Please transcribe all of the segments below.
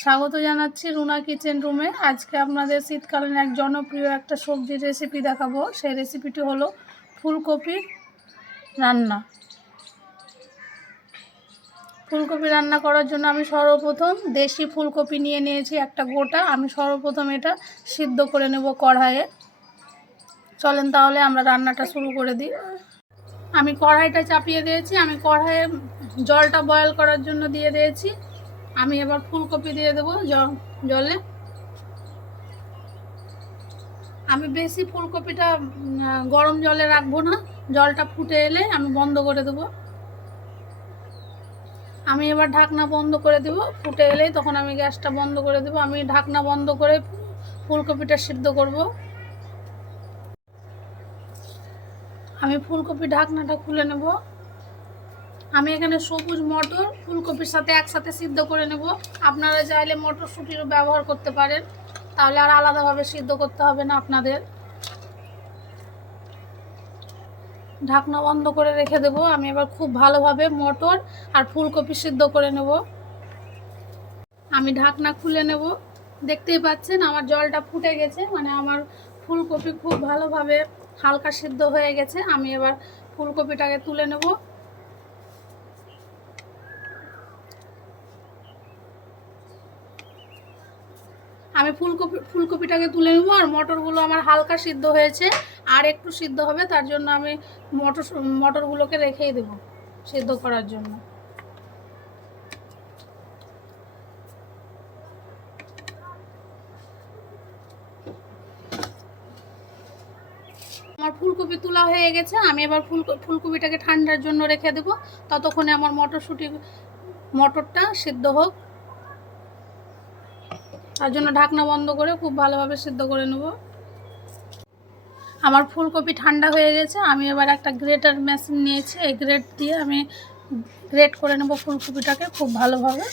স্বাগত জানাচ্ছি রুনা কিচেন রুমে। আজকে আপনাদের শীতকালীন এক জনপ্রিয় একটা সবজির রেসিপি দেখাবো। সেই রেসিপিটি হলো ফুলকপির রান্না। ফুলকপি রান্না করার জন্য আমি সর্বপ্রথম দেশি ফুলকপি নিয়ে নিয়েছি একটা গোটা। আমি সর্বপ্রথম এটা সিদ্ধ করে নেব কড়াইয়ে। চলেন তাহলে আমরা রান্নাটা শুরু করে দিই। আমি কড়াইটা চাপিয়ে দিয়েছি। আমি কড়াইয়ে জলটা বয়েল করার জন্য দিয়ে দিয়েছি। আমি এবার ফুলকপি দিয়ে দেবো জলে। আমি বেশি ফুলকপিটা গরম জলে রাখবো না, জলটা ফুটে এলে আমি বন্ধ করে দেবো। আমি এবার ঢাকনা বন্ধ করে দেবো। ফুটে এলেই তখন আমি গ্যাসটা বন্ধ করে দেবো। আমি ঢাকনা বন্ধ করে ফুলকপিটা সিদ্ধ করব। আমি ফুলকপি ঢাকনাটা খুলে নেব। আমি এখানে সবুজ মটর ফুলকপির সাথে একসাথে সিদ্ধ করে নেব। আপনারা চাইলে মটরশুঁটিরও ব্যবহার করতে পারেন, তাহলে আর আলাদাভাবে সিদ্ধ করতে হবে না আপনাদের। ঢাকনা বন্ধ করে রেখে দেবো। আমি এবার খুব ভালোভাবে মটর আর ফুলকপি সিদ্ধ করে নেব। আমি ঢাকনা খুলে নেব। দেখতেই পাচ্ছেন আমার জলটা ফুটে গেছে, মানে আমার ফুলকপি খুব ভালোভাবে হালকা সিদ্ধ হয়ে গেছে। আমি এবার ফুলকপিটাকে তুলে নেব। আমি ফুলকপিটাকে তুলে নেব। আর মটরগুলো আমার হালকা সিদ্ধ হয়েছে, আর একটু সিদ্ধ হবে, তার জন্য আমি মটরগুলোকে রেখেই দেব সিদ্ধ করার জন্য। আমার ফুলকপি তোলা হয়ে গেছে। আমি এবার ফুলকপিটাকে ঠান্ডার জন্য রেখে দেব। ততক্ষণে আমার মটরটা সিদ্ধ হোক। তার জন্য ঢাকনা বন্ধ করে খুব ভালোভাবে সিদ্ধ করে নেব। আমার ফুলকপি ঠান্ডা হয়ে গেছে। আমি এবার একটা গ্রেটার মেশিন নিয়েছি। এই গ্রেট দিয়ে আমি গ্রেট করে নেব ফুলকপিটাকে খুব ভালোভাবে।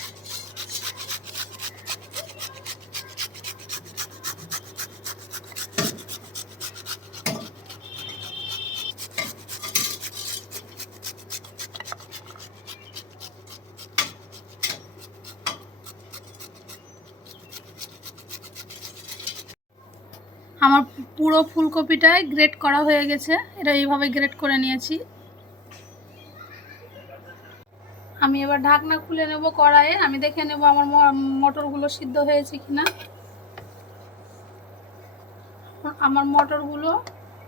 আমার পুরো ফুলকপিটাই গ্রেট করা হয়ে গেছে। এটা এইভাবে গ্রেট করে নিয়েছি। আমি এবার ঢাকনা খুলে নেব কড়াইয়ে। আমি দেখে নেব আমার মটরগুলো সিদ্ধ হয়েছে কিনা। আমার মটরগুলো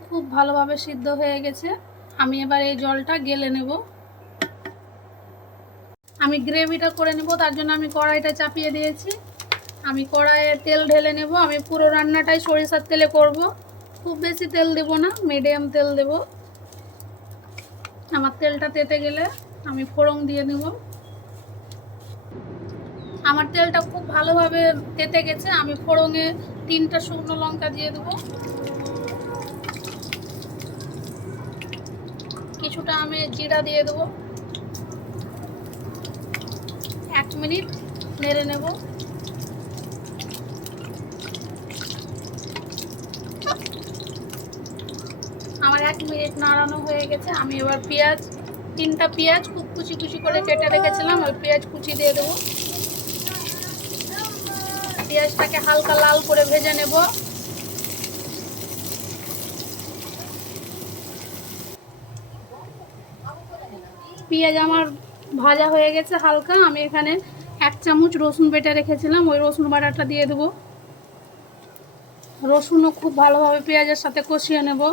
খুব ভালোভাবে সিদ্ধ হয়ে গেছে। আমি এবার এই জলটা গেলে নেব। আমি গ্রেভিটা করে নেব, তার জন্য আমি কড়াইটা চাপিয়ে দিয়েছি। আমি কড়াইয়ে তেল ঢেলে নেব। আমি পুরো রান্নাটাই সরিষার তেলে করব, খুব বেশি তেল দেব না, মিডিয়াম তেল দেব। আমার তেলটা তেতে গেলে আমি ফোড়ন দিয়ে নেব। আমার তেলটা খুব ভালোভাবে তেতে গেছে। আমি ফোড়নে 3টা শুকনো লঙ্কা দিয়ে দেব। কিছুটা আমি জিরা দিয়ে দেব। 1 মিনিট নেড়ে নেব। আমার 1 মিনিট নাড়ানো হয়ে গেছে। আমি এবার 3টা পেঁয়াজ খুব কুচি কুচি করে কেটে রেখেছিলাম, ওই পেঁয়াজ কুচি দিয়ে দেবো। পেঁয়াজটাকে হালকা লাল করে ভেজে নেব। পেঁয়াজ আমার ভাজা হয়ে গেছে হালকা। আমি এখানে 1 চামচ রসুন বেটে রেখেছিলাম, ওই রসুন বাটাটা দিয়ে দেবো। রসুনও খুব ভালোভাবে পেঁয়াজের সাথে কষিয়ে নেব।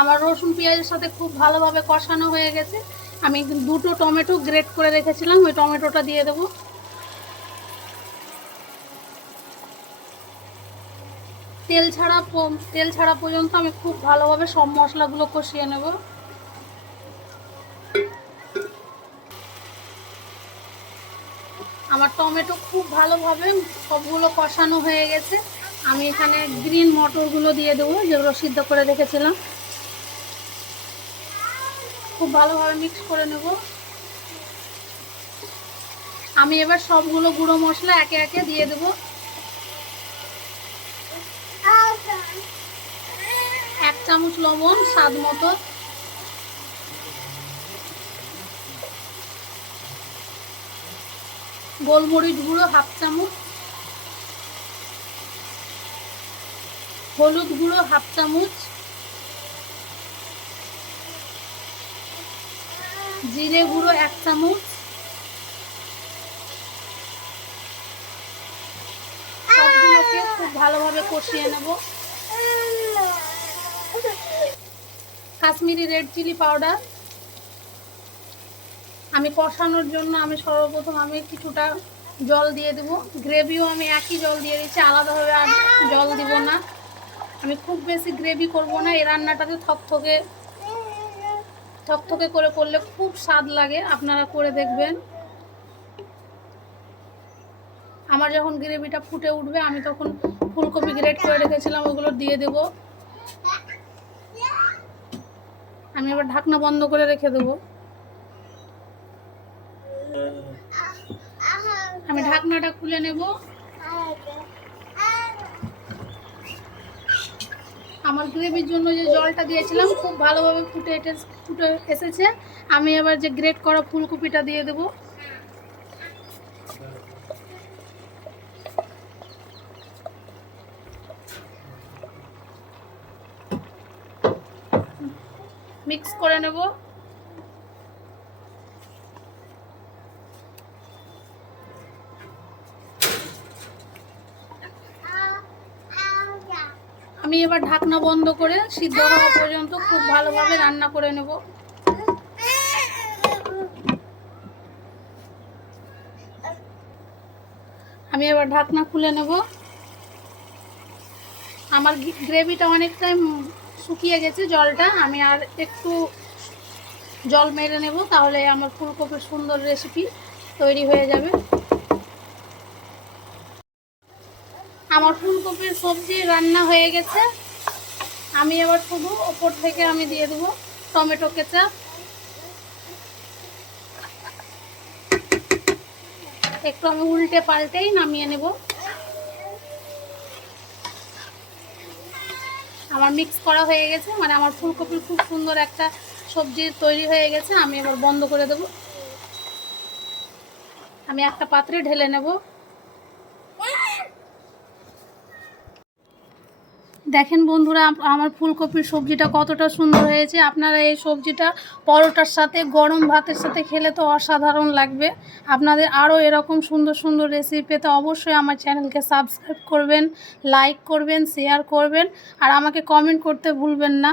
আমার রসুন পেঁয়াজের সাথে খুব ভালোভাবে কষানো হয়ে গেছে। আমি 2টো টমেটো গ্রেট করে রেখেছিলাম, ওই টমেটোটা দিয়ে দেবো। তেল ছাড়া পর্যন্ত আমি খুব ভালোভাবে সব মশলাগুলো কষিয়ে নেব। আমার টমেটো খুব ভালোভাবে সবগুলো কষানো হয়ে গেছে। আমি এখানে গ্রিন মটরগুলো দিয়ে দেবো, যেগুলো সিদ্ধ করে রেখেছিলাম। খুব ভালোভাবে মিক্স করে নেব। আমি এবার সবগুলো গুঁড়ো মশলা একে একে দিয়ে দেবো। 1 চামচ লবণ স্বাদ মতো, গোলমরিচ গুঁড়ো হাফ চামচ, হলুদ গুঁড়ো হাফ চামচ, জিরে গুঁড়ো 1 চামচ, সবগুলোকে খুব ভালোভাবে কষিয়ে নেব। Kashmiri red chilli powder. আমি কষানোর জন্য সর্বপ্রথম কিছুটা জল দিয়ে দেব। গ্রেভিও আমি একই জল দিয়ে দিচ্ছি, আলাদাভাবে আর জল দিব না। আমি খুব বেশি গ্রেভি করব না। এই রান্নাটাতে থকথকে করে করলে খুব স্বাদ লাগে, আপনারা করে দেখবেন। আমার যখন গ্রেভিটা ফুটে উঠবে আমি তখন ফুলকপি গ্রেট করে রেখেছিলাম ওগুলো দিয়ে দেব। আমি এবার ঢাকনা বন্ধ করে রেখে দেব। আমি ঢাকনাটা খুলে নেব। আমার গ্রেভির জন্য যে জলটা দিয়েছিলাম খুব ভালোভাবে ফুটে এসেছে। আমি এবার যে গ্রেট করা ফুলকপিটা দিয়ে দেব। মিক্স করে নেব। আমি এবার ঢাকনা বন্ধ করে সিদ্ধ হওয়া পর্যন্ত খুব ভালোভাবে রান্না করে নেব। আমি এবার ঢাকনা খুলে নেব। আমার গ্রেভিটা অনেকটাই শুকিয়ে গেছে জলটা। আমি আর একটু জল মেরে নেব, তাহলে আমার ফুলকপির সুন্দর রেসিপি তৈরি হয়ে যাবে। আমার ফুলকপির সবজি রান্না হয়ে গেছে। আমি এবার শুধু ওপর থেকে আমি দিয়ে দেব টমেটো কেচাপ। একটু আমি উল্টে পাল্টেই নামিয়ে নেব। আমার মিক্স করা হয়ে গেছে, মানে আমার ফুলকপির খুব সুন্দর একটা সবজি তৈরি হয়ে গেছে। আমি এবার বন্ধ করে দেব। আমি একটা পাত্রে ঢেলে নেব। দেখেন বন্ধুরা, আমার ফুলকপির সবজিটা কতটা সুন্দর হয়েছে। আপনারা এই সবজিটা পরোটার সাথে, গরম ভাতের সাথে খেলে তো অসাধারণ লাগবে। আপনাদের আরও এরকম সুন্দর সুন্দর রেসিপি পেতে অবশ্যই আমার চ্যানেলকে সাবস্ক্রাইব করবেন, লাইক করবেন, শেয়ার করবেন, আর আমাকে কমেন্ট করতে ভুলবেন না।